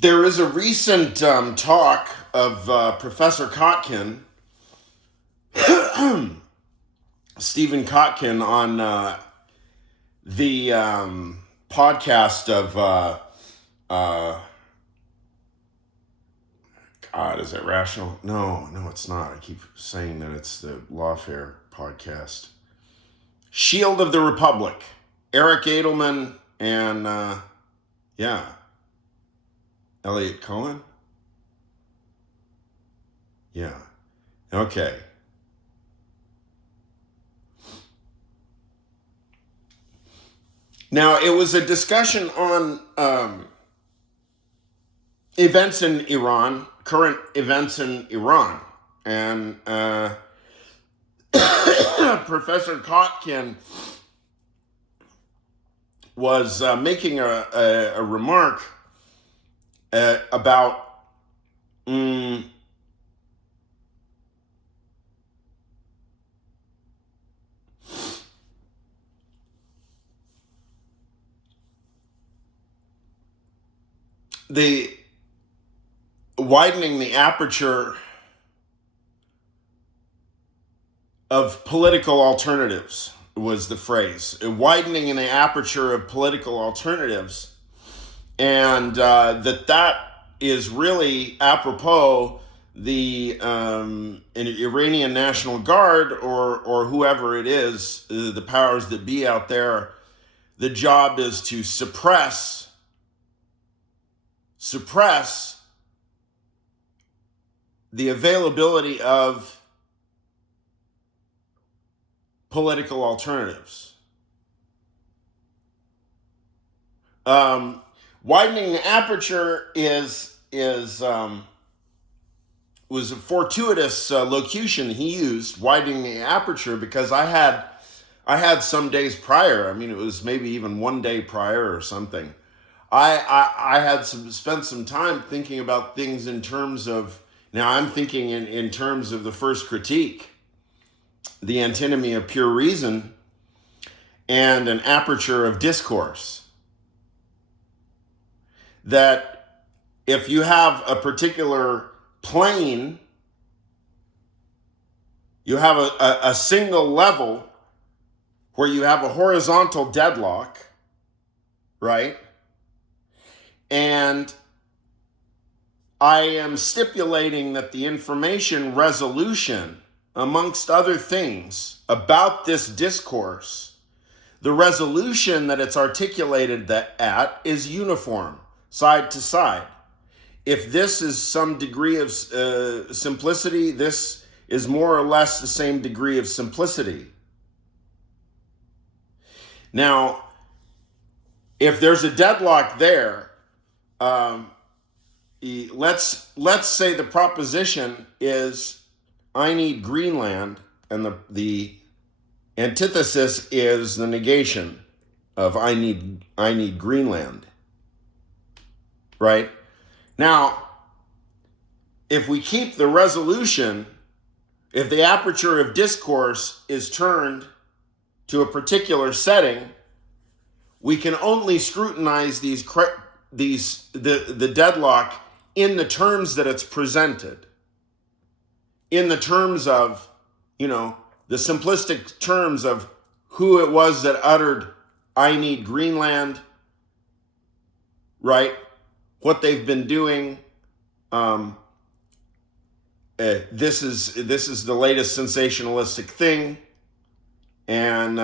There is a recent talk of Professor Kotkin, Stephen Kotkin, on the podcast of, God, is it Rational? No, it's not. I keep saying that it's the Lawfare podcast. Shield of the Republic. Eric Edelman and, Elliot Cohen? Yeah. Okay. Now, it was a discussion on events in Iran, current events in Iran. And Professor Kotkin was making a remark about the widening the aperture of political alternatives was the phrase. Widening in the aperture of political alternatives. And that is really apropos the Iranian National Guard or whoever it is, the powers that be out there. The job is to suppress the availability of political alternatives. Widening the aperture was a fortuitous locution he used, widening the aperture, because I had some days prior. I mean, it was maybe even one day prior or something. I had spent some time thinking about things in terms of, now I'm thinking in terms of the first critique, the antinomy of pure reason, and an aperture of discourse. That if you have a particular plane, you have a single level where you have a horizontal deadlock, right? And I am stipulating that the information resolution, amongst other things, about this discourse, the resolution that it's articulated at is uniform, side to side. If this is some degree of simplicity, this is more or less the same degree of simplicity. Now, if there's a deadlock there, let's say the proposition is I need Greenland, and the antithesis is the negation of I need Greenland. Right? Now, if we keep the resolution, if the aperture of discourse is turned to a particular setting, we can only scrutinize the deadlock in the terms that it's presented. In the terms of, the simplistic terms of who it was that uttered, I need Greenland, right? What they've been doing. This is the latest sensationalistic thing. And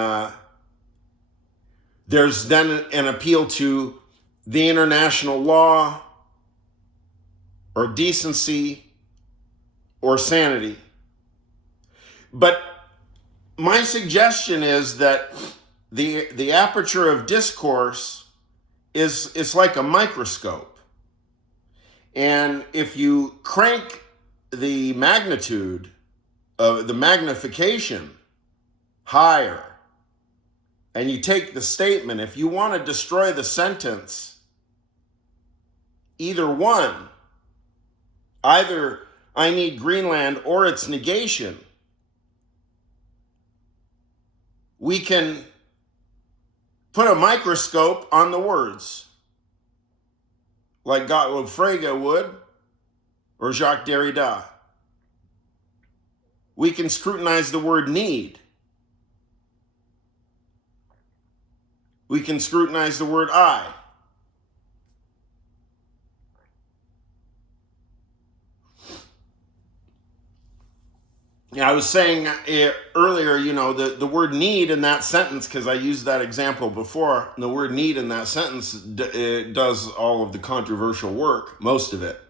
there's then an appeal to the international law or decency or sanity. But my suggestion is that the aperture of discourse is like a microscope. And if you crank the magnitude of the magnification higher, and you take the statement, if you want to destroy the sentence, either I need Greenland or its negation, we can put a microscope on the words. like Gottlob Frege would, or Jacques Derrida. We can scrutinize the word need. We can scrutinize the word I. I was saying earlier, the word need in that sentence, because I used that example before, the word need in that sentence does all of the controversial work, most of it.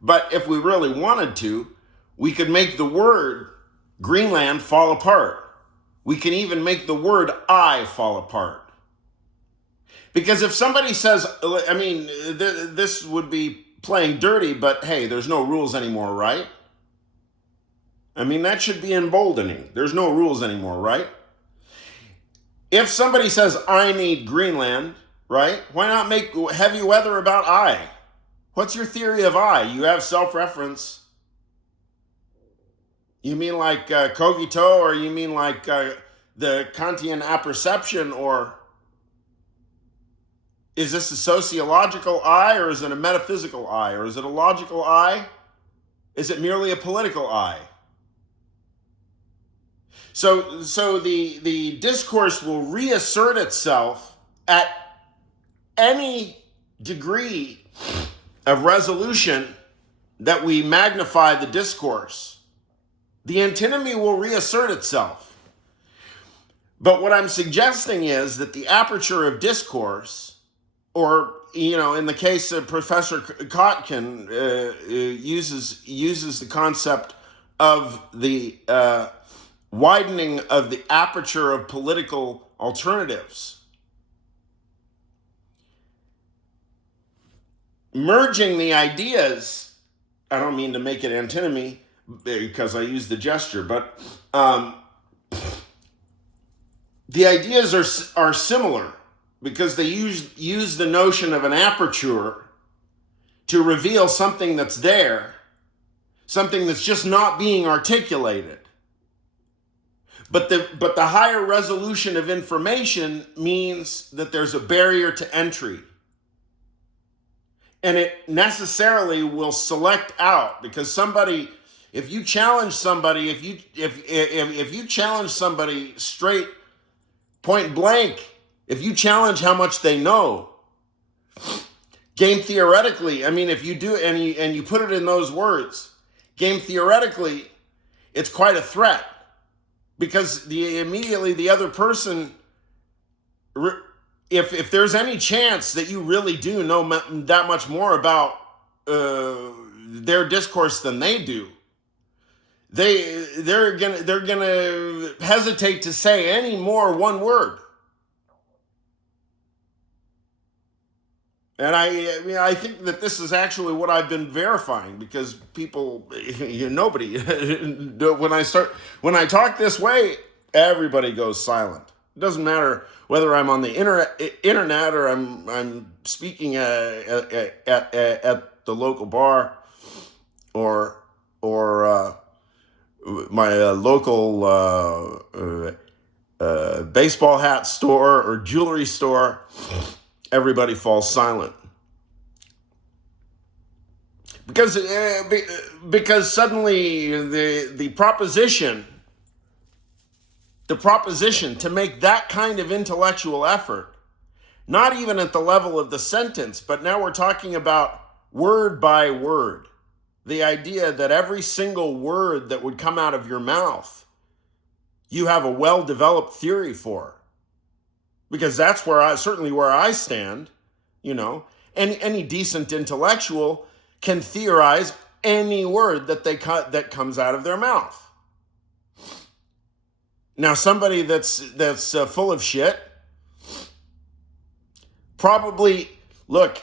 But if we really wanted to, we could make the word Greenland fall apart. We can even make the word I fall apart. Because if somebody says, this would be playing dirty, but hey, there's no rules anymore, right? That should be emboldening. There's no rules anymore, right? If somebody says, I need Greenland, right? Why not make heavy weather about I? What's your theory of I? You have self-reference. You mean like cogito, or you mean like the Kantian apperception, or is this a sociological I, or is it a metaphysical I, or is it a logical I? Is it merely a political I? So the discourse will reassert itself at any degree of resolution that we magnify the discourse. The antinomy will reassert itself. But what I'm suggesting is that the aperture of discourse, or in the case of Professor Kotkin, uses the concept of the widening of the aperture of political alternatives. Merging the ideas, I don't mean to make it antinomy because I use the gesture, but the ideas are similar because they use the notion of an aperture to reveal something that's there, something that's just not being articulated. But the higher resolution of information means that there's a barrier to entry. And it necessarily will select out, because if you challenge somebody, if you challenge somebody straight, point blank, if you challenge how much they know, game theoretically, if you do and you put it in those words, game theoretically, it's quite a threat. Because immediately the other person, if there's any chance that you really do know that much more about their discourse than they do, they're gonna hesitate to say any more one word. And I think that this is actually what I've been verifying, because people, nobody, when I talk this way, everybody goes silent. It doesn't matter whether I'm on the internet or I'm speaking at the local bar or my local baseball hat store or jewelry store. Everybody falls silent because suddenly the proposition to make that kind of intellectual effort, not even at the level of the sentence, but now we're talking about word by word, the idea that every single word that would come out of your mouth, you have a well-developed theory for. Because that's certainly where I stand, and any decent intellectual can theorize any word that comes out of their mouth. Now, somebody that's full of shit, probably, look,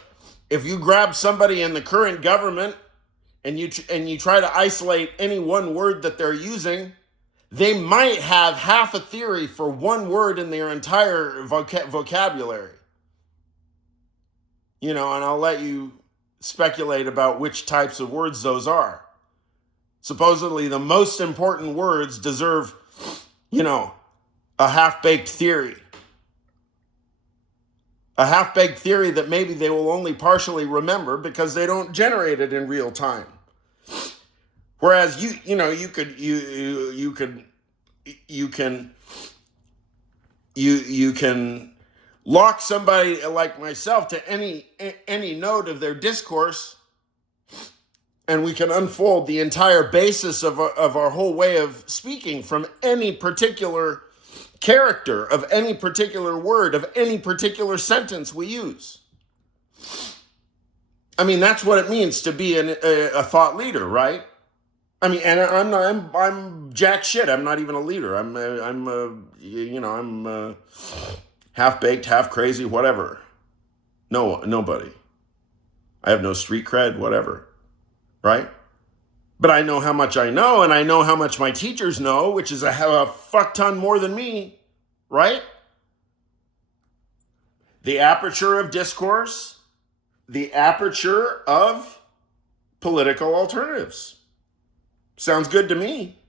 if you grab somebody in the current government and you try to isolate any one word that they're using, they might have half a theory for one word in their entire vocabulary. And I'll let you speculate about which types of words those are. Supposedly, the most important words deserve, a half-baked theory. a half-baked theory that maybe they will only partially remember because they don't generate it in real time. Whereas you can lock somebody like myself to any note of their discourse, and we can unfold the entire basis of our whole way of speaking from any particular character, of any particular word, of any particular sentence we use. I mean, that's what it means to be a thought leader, right? I mean, and I'm jack shit. I'm not even a leader. I'm half baked, half crazy, whatever. No, nobody. I have no street cred, whatever, right? But I know how much I know, and I know how much my teachers know, which is a fuck ton more than me, right? The aperture of discourse, the aperture of political alternatives. Sounds good to me.